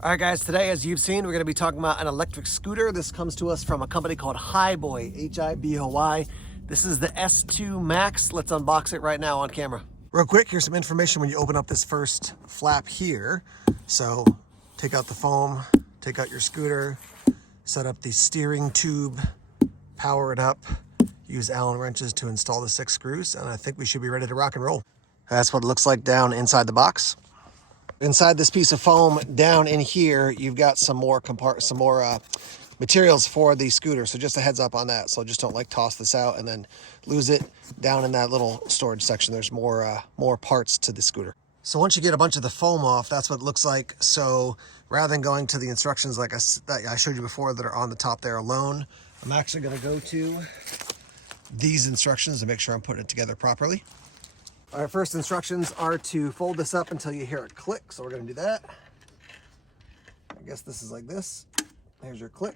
All right, guys, today, as you've seen, we're going to be talking about an electric scooter. This comes to us from a company called Hiboy, H-I-B-O-Y. This is the S2 Max. Let's unbox it right now on camera. Real quick, here's some information when you open up this first flap here. So take out the foam, take out your scooter, set up the steering tube, power it up, use Allen wrenches to install the 6 screws, and I think we should be ready to rock and roll. That's what it looks like down inside the box. Inside this piece of foam down in here, you've got some more materials for the scooter. So just a heads up on that. So just don't like toss this out and then lose it. Down in that little storage section, there's more parts to the scooter. So once you get a bunch of the foam off, that's what it looks like. So rather than going to the instructions like I showed you before that are on the top there alone, I'm actually going to go to these instructions to make sure I'm putting it together properly. All right, first instructions are to fold this up until you hear it click. So we're going to do that. I guess this is like this. There's your click.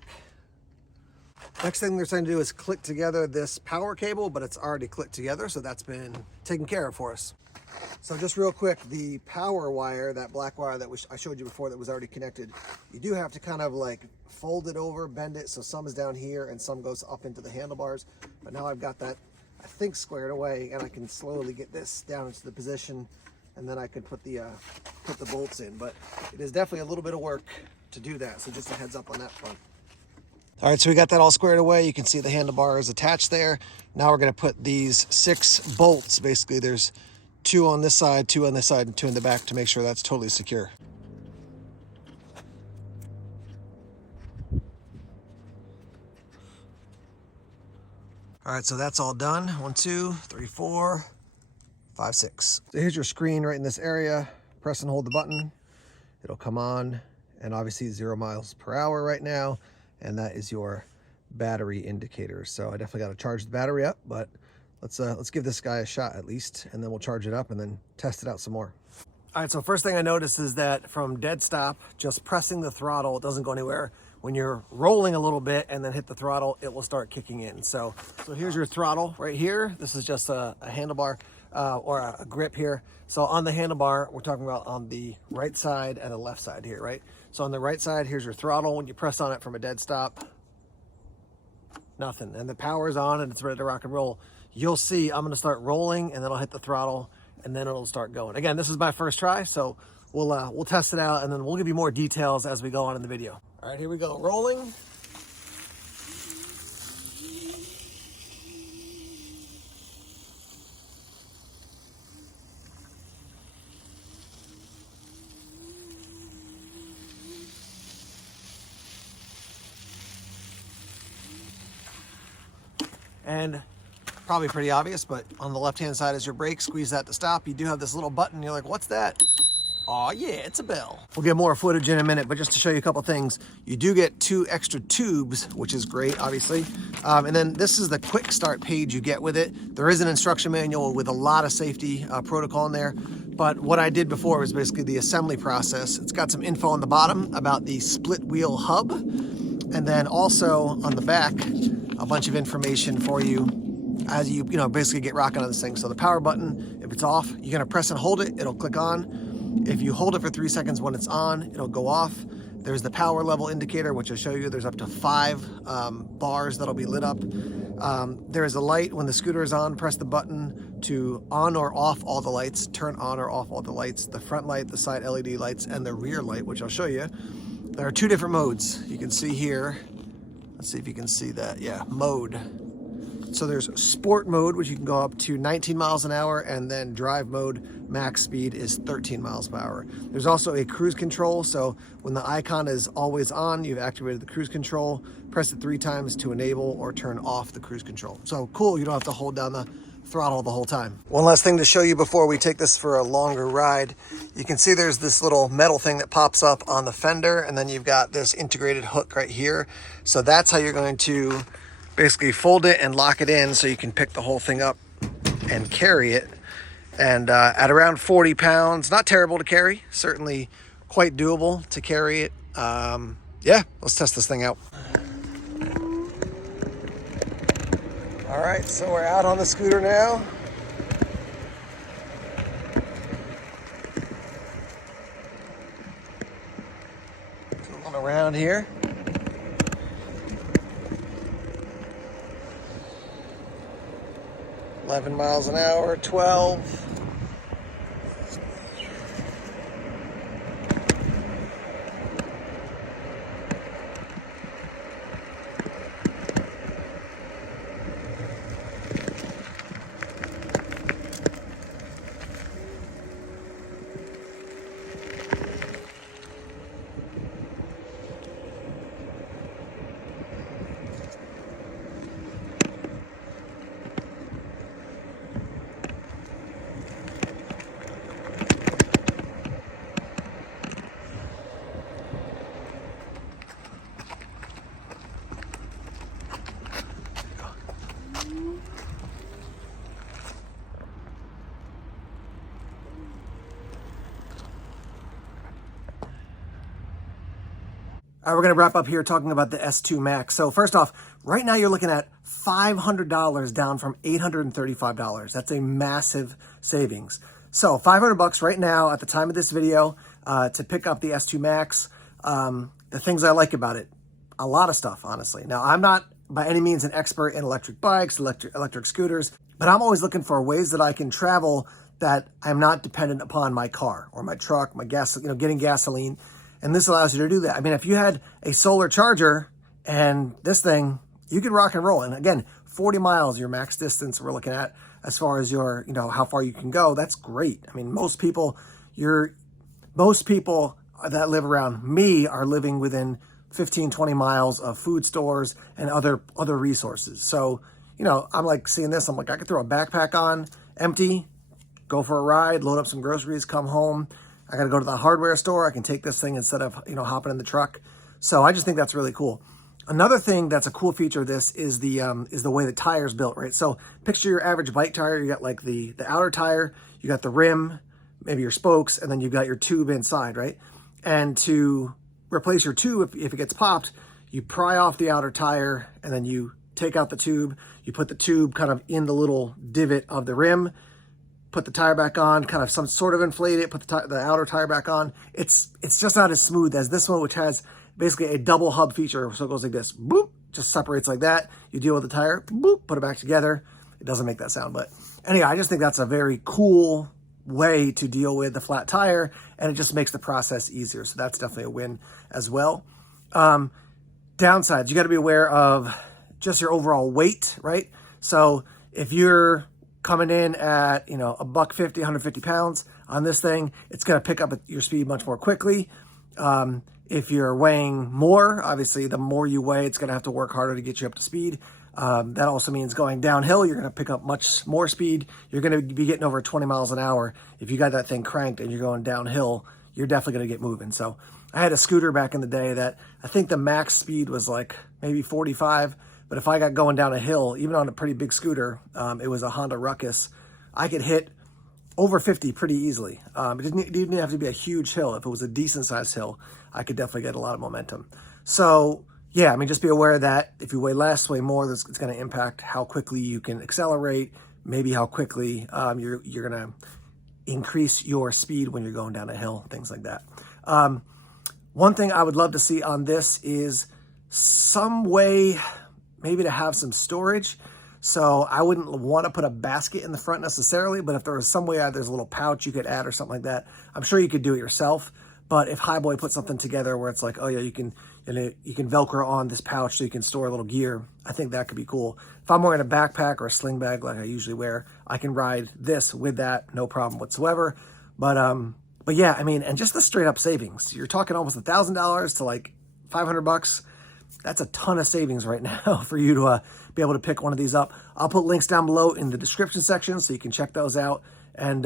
Next thing they're saying to do is click together this power cable, but it's already clicked together. So that's been taken care of for us. So just real quick, the power wire, that black wire that I showed you before that was already connected, you do have to kind of like fold it over, bend it. So some is down here and some goes up into the handlebars. But now I've got that, I think, squared away, and I can slowly get this down into the position, and then I can put the bolts in. But it is definitely a little bit of work to do that, so just a heads up on that front. All right, so we got that all squared away. You can see the handlebar is attached there. Now we're going to put these 6 bolts. Basically, there's 2 on this side, 2 on this side, and 2 in the back to make sure that's totally secure. All right, so that's all done. 1, 2, 3, 4, 5, 6. So here's your screen right in this area. Press and hold the button. It'll come on, and obviously 0 miles per hour right now. And that is your battery indicator. So I definitely got to charge the battery up, but let's give this guy a shot at least, and then we'll charge it up and then test it out some more. All right, so first thing I noticed is that from dead stop, just pressing the throttle, it doesn't go anywhere. When you're rolling a little bit and then hit the throttle, it will start kicking in. So here's your throttle right here. This is just a handlebar or a grip here. So on the handlebar, we're talking about on the right side and the left side here, right? So on the right side, here's your throttle. When you press on it from a dead stop, nothing. And the power is on and it's ready to rock and roll. You'll see I'm gonna start rolling and then I'll hit the throttle and then it'll start going. Again, this is my first try, so we'll test it out and then we'll give you more details as we go on in the video. All right, here we go, rolling. And probably pretty obvious, but on the left-hand side is your brake. Squeeze that to stop. You do have this little button. You're like, what's that? Oh yeah, it's a bell. We'll get more footage in a minute, but just to show you a couple things, you do get 2 extra tubes, which is great, obviously. And then this is the quick start page you get with it. There is an instruction manual with a lot of safety protocol in there. But what I did before was basically the assembly process. It's got some info on the bottom about the split wheel hub. And then also on the back, a bunch of information for you as you basically get rocking on this thing. So the power button, if it's off, you're gonna press and hold it, it'll click on. If you hold it for 3 seconds when it's on, it'll go off. There's the power level indicator, which I'll show you. There's up to 5 bars that'll be lit up. There's a light when the scooter is on. Press the button to on or off all the lights, turn on or off all the lights, the front light, the side LED lights, and the rear light, which I'll show you. There are 2 different modes. You can see here, let's see if you can see that. Yeah, mode. So there's sport mode, which you can go up to 19 miles an hour, and then drive mode, max speed is 13 miles per hour. There's also a cruise control. So when the icon is always on, you've activated the cruise control. Press it 3 times to enable or turn off the cruise control. So cool, you don't have to hold down the throttle the whole time. One last thing to show you before we take this for a longer ride. You can see there's this little metal thing that pops up on the fender, and then you've got this integrated hook right here. So that's how you're going to basically fold it and lock it in so you can pick the whole thing up and carry it. And at around 40 pounds, not terrible to carry, certainly quite doable to carry it. Yeah, let's test this thing out. All right, so we're out on the scooter now. Going around here. $11 miles an hour, 12. All right, we're going to wrap up here talking about the S2 Max. So first off, right now you're looking at $500 down from $835. That's a massive savings. So $500 right now at the time of this video to pick up the S2 Max. The things I like about it, a lot of stuff, honestly. Now, I'm not by any means an expert in electric bikes, electric scooters, but I'm always looking for ways that I can travel that I'm not dependent upon my car or my truck, my gas, getting gasoline. And this allows you to do that. I mean, if you had a solar charger and this thing, you could rock and roll. And again, 40 miles, your max distance we're looking at as far as your, how far you can go. That's great. I mean, most people that live around me are living within 15, 20 miles of food stores and other resources. So, I'm like seeing this, I'm like, I could throw a backpack on, empty, go for a ride, load up some groceries, come home. I got to go to the hardware store. I can take this thing instead of, hopping in the truck. So I just think that's really cool. Another thing that's a cool feature of this is the way the tire's built, right? So picture your average bike tire. You got like the outer tire, you got the rim, maybe your spokes, and then you've got your tube inside, right? And to replace your tube, if it gets popped, you pry off the outer tire and then you take out the tube. You put the tube kind of in the little divot of the rim, put the tire back on, kind of some sort of inflate it, put the outer tire back on. It's just not as smooth as this one, which has basically a double hub feature. So it goes like this, boop, just separates like that. You deal with the tire, boop, put it back together. It doesn't make that sound, but anyway, I just think that's a very cool way to deal with the flat tire, and it just makes the process easier. So that's definitely a win as well. Downsides, you got to be aware of just your overall weight, right? So if you're coming in at, $150, 150 pounds on this thing, it's going to pick up your speed much more quickly. If you're weighing more, obviously the more you weigh, it's going to have to work harder to get you up to speed. That also means going downhill, you're going to pick up much more speed. You're going to be getting over 20 miles an hour. If you got that thing cranked and you're going downhill, you're definitely going to get moving. So I had a scooter back in the day that I think the max speed was like maybe 45. But if I got going down a hill, even on a pretty big scooter, it was a Honda Ruckus, I could hit over 50 pretty easily. It didn't have to be a huge hill. If it was a decent sized hill, I could definitely get a lot of momentum. So yeah, I mean, just be aware that if you weigh less, weigh more, it's going to impact how quickly you can accelerate, maybe how quickly you're going to increase your speed when you're going down a hill, things like that. One thing I would love to see on this is some way maybe to have some storage. So I wouldn't want to put a basket in the front necessarily, but if there was some way there's a little pouch you could add or something like that, I'm sure you could do it yourself. But if Highboy put something together where it's like, oh yeah, you can Velcro on this pouch so you can store a little gear, I think that could be cool. If I'm wearing a backpack or a sling bag like I usually wear, I can ride this with that, no problem whatsoever. But yeah, I mean, and just the straight up savings, you're talking almost $1,000 to like $500. That's a ton of savings right now for you to be able to pick one of these up. I'll put links down below in the description section so you can check those out. And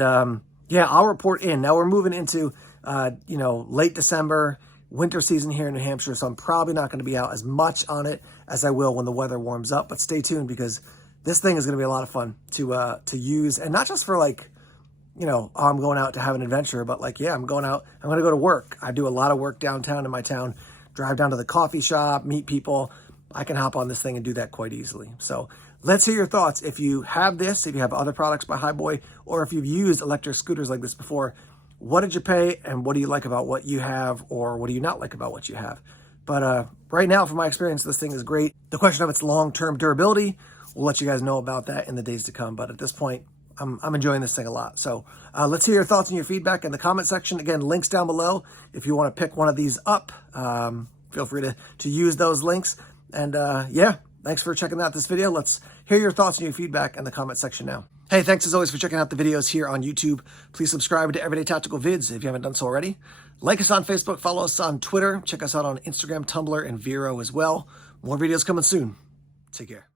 yeah, I'll report in. Now we're moving into, late December, winter season here in New Hampshire. So I'm probably not going to be out as much on it as I will when the weather warms up. But stay tuned because this thing is going to be a lot of fun to use. And not just for like, I'm going out to have an adventure, but like, yeah, I'm going to go to work. I do a lot of work downtown in my town. Drive down to the coffee shop, meet people. I can hop on this thing and do that quite easily. So let's hear your thoughts. If you have this, if you have other products by Highboy, or if you've used electric scooters like this before, what did you pay and what do you like about what you have, or what do you not like about what you have? But right now, from my experience, this thing is great. The question of its long-term durability, we'll let you guys know about that in the days to come. But at this point, I'm enjoying this thing a lot. So let's hear your thoughts and your feedback in the comment section. Again, links down below. If you want to pick one of these up, feel free to use those links. And yeah, thanks for checking out this video. Let's hear your thoughts and your feedback in the comment section now. Hey, thanks as always for checking out the videos here on YouTube. Please subscribe to Everyday Tactical Vids if you haven't done so already. Like us on Facebook, follow us on Twitter, check us out on Instagram, Tumblr, and Vero as well. More videos coming soon. Take care.